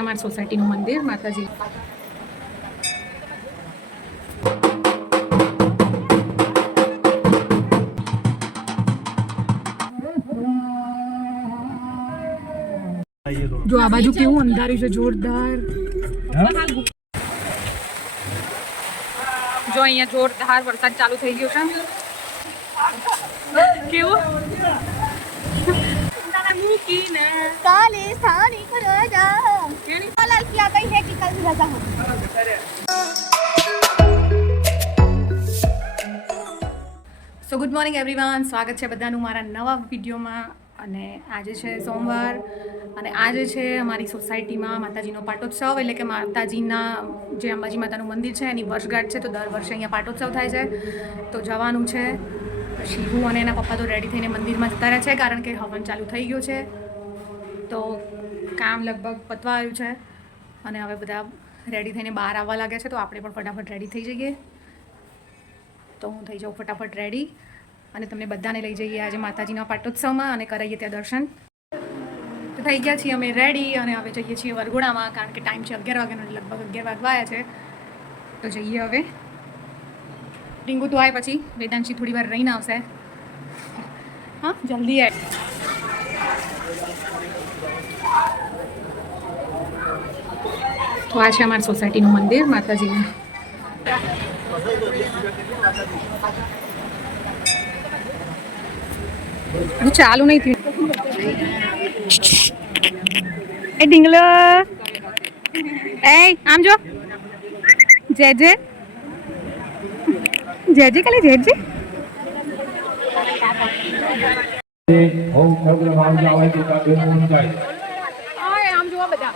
અમારી સોસાયટીનું મંદિર માતાજી. જો આ બાજુ કેવું અંધારું છે, જોરદાર. જો અહીંયા જોરદાર વરસાદ ચાલુ થઈ ગયો છે. કેવું काले सानी को राजा लाल किया गई है कि कल रजा हो. સો ગુડ મોર્નિંગ એવરીવન, સ્વાગત છે બધાનું મારા નવા વિડીયોમાં. અને આજે છે સોમવાર અને આજે છે અમારી સોસાયટીમાં માતાજીનો પાટોત્સવ, એટલે કે માતાજીના જે અંબાજી માતાનું મંદિર છે એની વર્ષગાંઠ છે. તો દર વર્ષે અહીંયા પાટોત્સવ થાય છે, તો જવાનું છે. પછી હું અને એના પપ્પા તો રેડી થઈને મંદિરમાં જતા રહ્યા છે, કારણ કે હવન ચાલુ થઈ ગયું છે. તો કામ લગભગ પતવા આવ્યું છે અને હવે બધા રેડી થઈને બહાર આવવા લાગ્યા છે. તો આપણે પણ ફટાફટ રેડી થઈ જઈએ. તો હું થઈ જાઉં ફટાફટ રેડી અને તમને બધાને લઈ જઈએ આજે માતાજીના પાટોત્સવમાં અને કરાવીએ ત્યાં દર્શન. તો થઈ ગયા છીએ અમે રેડી અને હવે જઈએ છીએ વરઘોડામાં, કારણ કે ટાઈમ છે 11 વાગ્યાનો, લગભગ 11 વાગવા આવ્યા છે. તો જઈએ હવે. ડીંગુ તો આવે પછી વેદાંશી થોડી વાર રહીને આવશે. હા, જલ્દી આવ. તો આ છે અમારી સોસાયટીનું મંદિર માતાજીનું. હજુ ચાલુ નહીં થયું. એ ઢીંગલો, એ આમ જો. જય જય જય જય કાલે જય જય. આમ જોવા બધા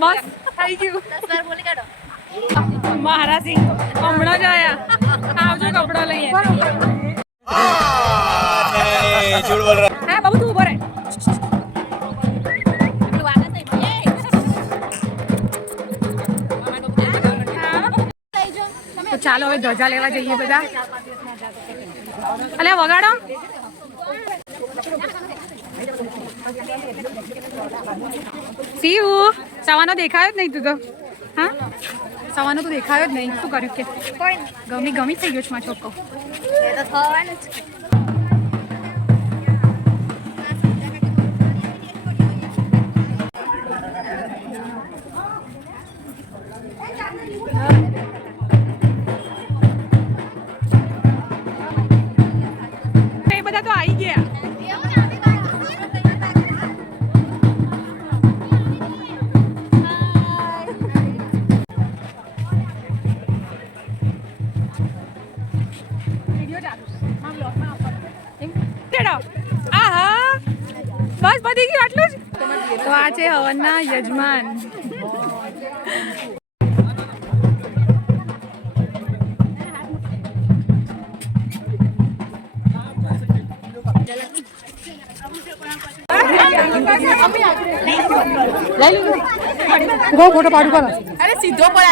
બસ થઈ ગયું. મહારાજ હમણાં જ આયા. આવજો કપડા લઈએ. હા બાબુ તું ઉભો રહે. તો ચાલો હવે ધજા લેવા જઈએ બધા. અલ્યા વગાડો. સીવું સવાનો દેખાયો જ નહીં તું તો. હા, સવાનો તો દેખાયો જ નહીં. શું કર્યું કે ગમી થઈ ગયો છે મારો છોકરો. એ બધા તો આવી ગયા. બસ પતી ગયું આટલું જ. તો આ છે હવનના યજમાન. ફોટો પાડું કરો. અરે સીધો પર.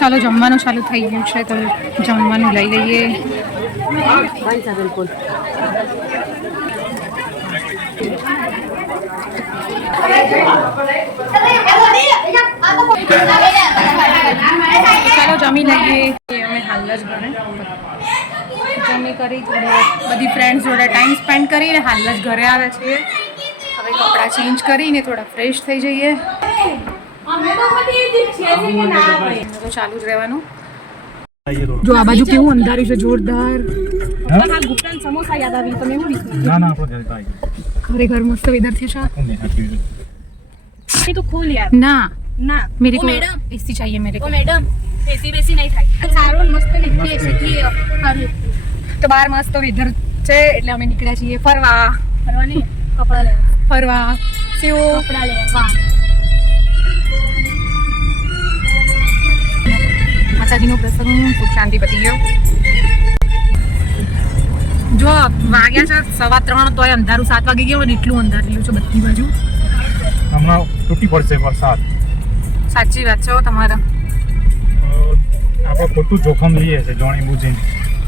ચાલો જમવાનું ચાલુ થઈ ગયું છે તો જમવાનું લઈ લઈએ. ચાલો જમી લઈએ. અમે હાલ જ ઘરે જમી કરી બધી ફ્રેન્ડ્સ જોડે ટાઈમ સ્પેન્ડ કરીને હાલ જ ઘરે આવે છીએ. હવે કપડાં ચેન્જ કરીને થોડા ફ્રેશ થઈ જઈએ. તો ચાલુ જ રહેવાનું. જો આ બાજુ કેવું અંધારું છે જોરદાર. સમોસા યાદ આવી તમે એવું ખરેખર મસ્ત વેધર થયું છે. तो खोल यार ના ना मेरे ओ को मैडम एसी चाहिए मेरे ओ को. मैडम ऐसी वैसी नहीं થાય સારો મસ્ત નીકળે છે કે અરે તો બહાર મસ્ત વેધર છે એટલે અમે નીકળ્યા છીએ ફરવા. ફરવાની કપડા લે ફરવા સેવો કપડા લેવા માતાજીનો પ્રસંગ સુખ શાંતિ પતી ગયો. જો વાગ્યા છે 3:15 તોય અંધારું 7 વાગી ગયો અને એટલું અંધારેલું છે બધી બાજુ. હમણાં તૂટી પડશે વરસાદ. સાચી વાત છે તમારા. આપણે ખોટું જોખમ લઈએ છે જાણી બુજીને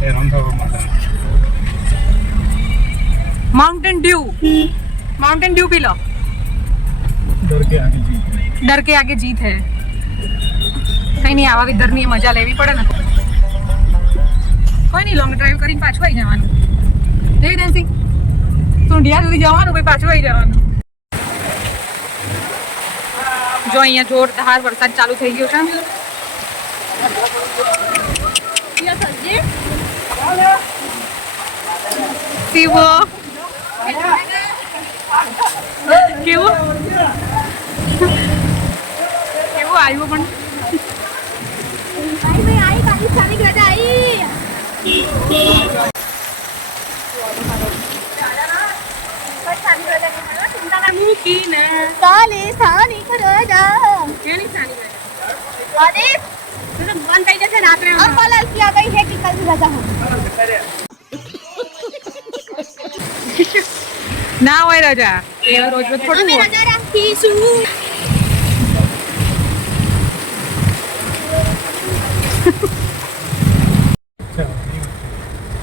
એ રંધાવા માટે. Mountain Dew P low. ડર કે આગે જીત डर के आगे जीत હૈ. है. કઈ નહીં આવા વિધરની મજા લેવી પડે ને. કોઈ નહીં લોંગ ડ્રાઈવ કરીને પાછું આવી જવાનું. એવી દેનસી સુંઢિયા સુધી જવાનું પછી પાછું આવી જવાનું. જો અહીંયા જોરદાર વરસાદ ચાલુ થઈ ગયો છે. શિવો કેવું આવ્યું પણ आई पाकिस्तानी गजा आई काले सानी गजा अरे बंद થઈ જશે રાત્રે અંબાલાલ की आ गई है कि कल गजा हो ના હોય રજા એ રોજ રોજ થોડું હોય. રજા રાખીશું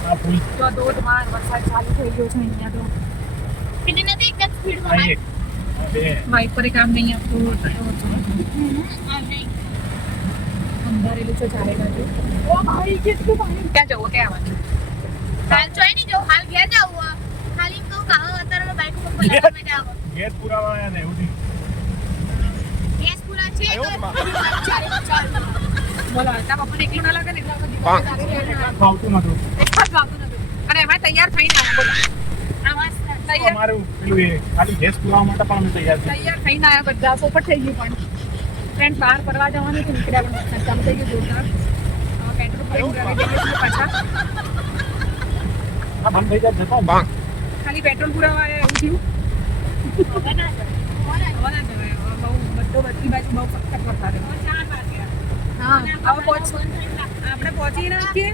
આ પુલ તો ધોધમાર વરસાદ ચાલુ થઈ ગયો છે અહીંયા તો. कितने नदी का स्पीड में આ એક બે બાઇક પર કામ નહીં આપતું आ नहीं અંધારેલું છે ચારે બાજુ. ओ भाई कितने पानी ક્યાં જવું ક્યાં આવવાનું? हाल જોઈ ની જો હાલ ઘેર જાવ ખાલી તો કાહ અત્યારે બાઈક ઉપર પલાવા મે જાવ ગેસ પુરાવા આયા ને એવું ગેસ પૂરા છે તો ચાલ બોલો તારા પપ્પાને એકલું ના લાગે ને એટલા બધી ફાવતું નતું. એક જ વાગતું નતું. અને એમાં તૈયાર થઈને આવ્યા બોલો. આવાજ તૈયાર અમારું પેલું એ ખાલી ગેસ પુરાવા માટે પણ અમે તૈયાર છીએ. તૈયાર થઈને આવ્યા બધા પોપટ થઈ ગયું પણ ફ્રેન્ડ બહાર ફરવા જવાનું તો નીકળ્યા પણ વરસાદ ચાલુ થઈ ગયો જોરદાર. પેટ્રોલ ભરીને ઘરે જઈએ છીએ પાછા. આ બંધ થઈ જાય જતો બાંગ. ખાલી પેટ્રોલ પુરાવા આવ્યા એવું થયું. હવે ના જવાય. બહુ બધી બાજુ બહુ સખત વરસાદ છે. હા હવે આપણે પહોંચી નાખીએ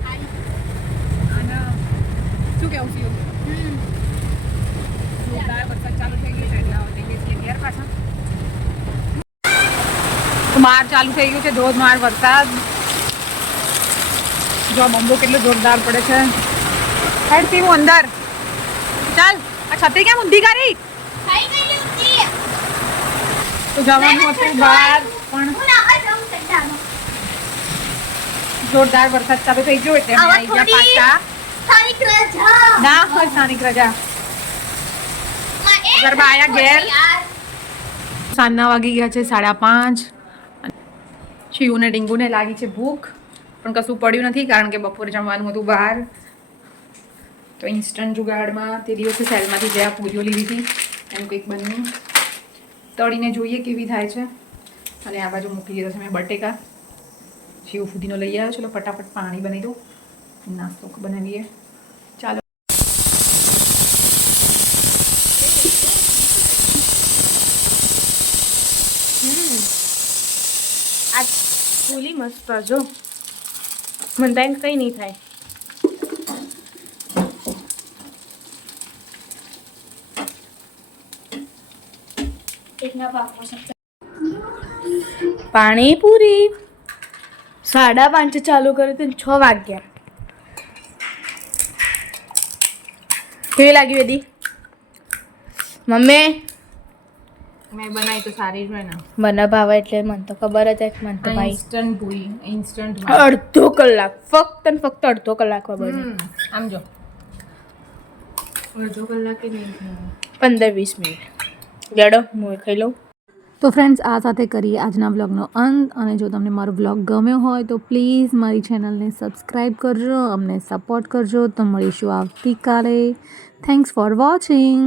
અને શું કેવું છે જોરદાર વરસાદ ચાલુ થઈ ગયો છે એટલે હવે જઈએ છીએ ઘેર પાછા. તો બહાર ચાલુ થઈ ગયું છે ધોધમાર વરસાદ. જો બંબો કેટલો જોરદાર પડે છે. હેડ પીવું અંદર ચાલ. આ છત્રી કેમ ઊંધી કરી? થઈ ગઈ ઉતી તો જવાનું હતું બહાર પણ હું ના જાઉં ચડ્ડાનો જોરદાર વરસાદ ચાલુ થઈ ગયો એટલે અમે આવી ગયા પાછા. સ્થાનિક રજા ના હોય સ્થાનિક રજા ગરબા આયા ઘેર સાંજના વાગી ગયા છે 5:30. શિવને ડીંગુને લાગી છે ભૂખ પણ કશું પડ્યું નથી કારણ કે બપોરે જમવાનું હતું બહાર. તો ઇન્સ્ટન્ટ જુગાડમાં તે દિવસે સેલમાંથી જે આ પૂરીઓ લીધી હતી એનું કંઈક બન્યું. તળીને જોઈએ કેવી થાય છે. અને આ બાજુ મૂકી દીધો છે મેં બટેકા. શિવ ફુદીનો લઈ આવ્યો. ચલો ફટાફટ પાણી બનાવી દો, નાસ્તો બનાવીએ. ચાલો. આ ફૂલી મસ્ત જો મને બેંક કંઈ નહીં થાય. પાણીપુરી 5:30 ચાલુ કર્યું તો 6 વાગ્યા. કેવી લાગી વેદી? મમ્મી મેં બનાવી તો સારી જ હોય ને. મને ભાવે એટલે મને તો ખબર જ છે. મને તો ભાઈ ઇન્સ્ટન્ટ પૂરી ઇન્સ્ટન્ટ અડધો કલાક ફક્ત ને ફક્ત અડધો કલાકમાં બને. આમ જો અડધો કલાકે નહીં 15-20 મિનિટ. લેડો હું ખાઈ લઉં. તો ફ્રેન્ડ્સ આ સાથે કરીએ આજના વ્લોગનો અંત. અને જો તમને મારો વ્લોગ ગમ્યો હોય તો પ્લીઝ મારી ચેનલને સબસ્ક્રાઈબ કરજો, અમને સપોર્ટ કરજો. તો મળીશું આવતીકાલે. Thanks for watching.